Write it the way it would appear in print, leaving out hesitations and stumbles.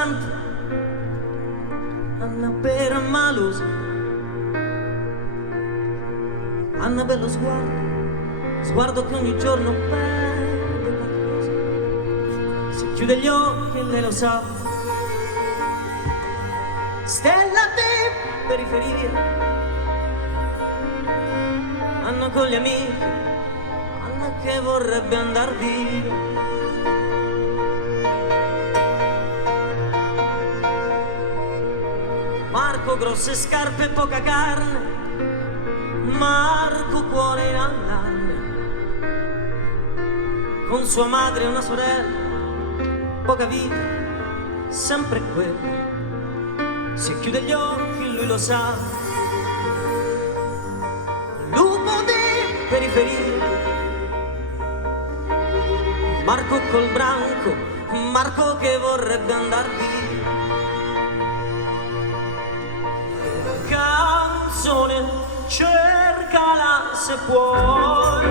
amante, Anna permalosa, Anna bello sguardo, sguardo che ogni giorno perde qualcosa. Se chiude gli occhi e lei lo sa, stella di periferia, Anna con gli amici, Anna che vorrebbe andar via. Marco grosse scarpe e poca carne, Marco cuore in allarme, con sua madre e una sorella, poca vita, sempre quella. Se chiude gli occhi lui lo sa, lupo di periferia, Marco col branco, Marco che vorrebbe andar via. Canzone, cercala se puoi.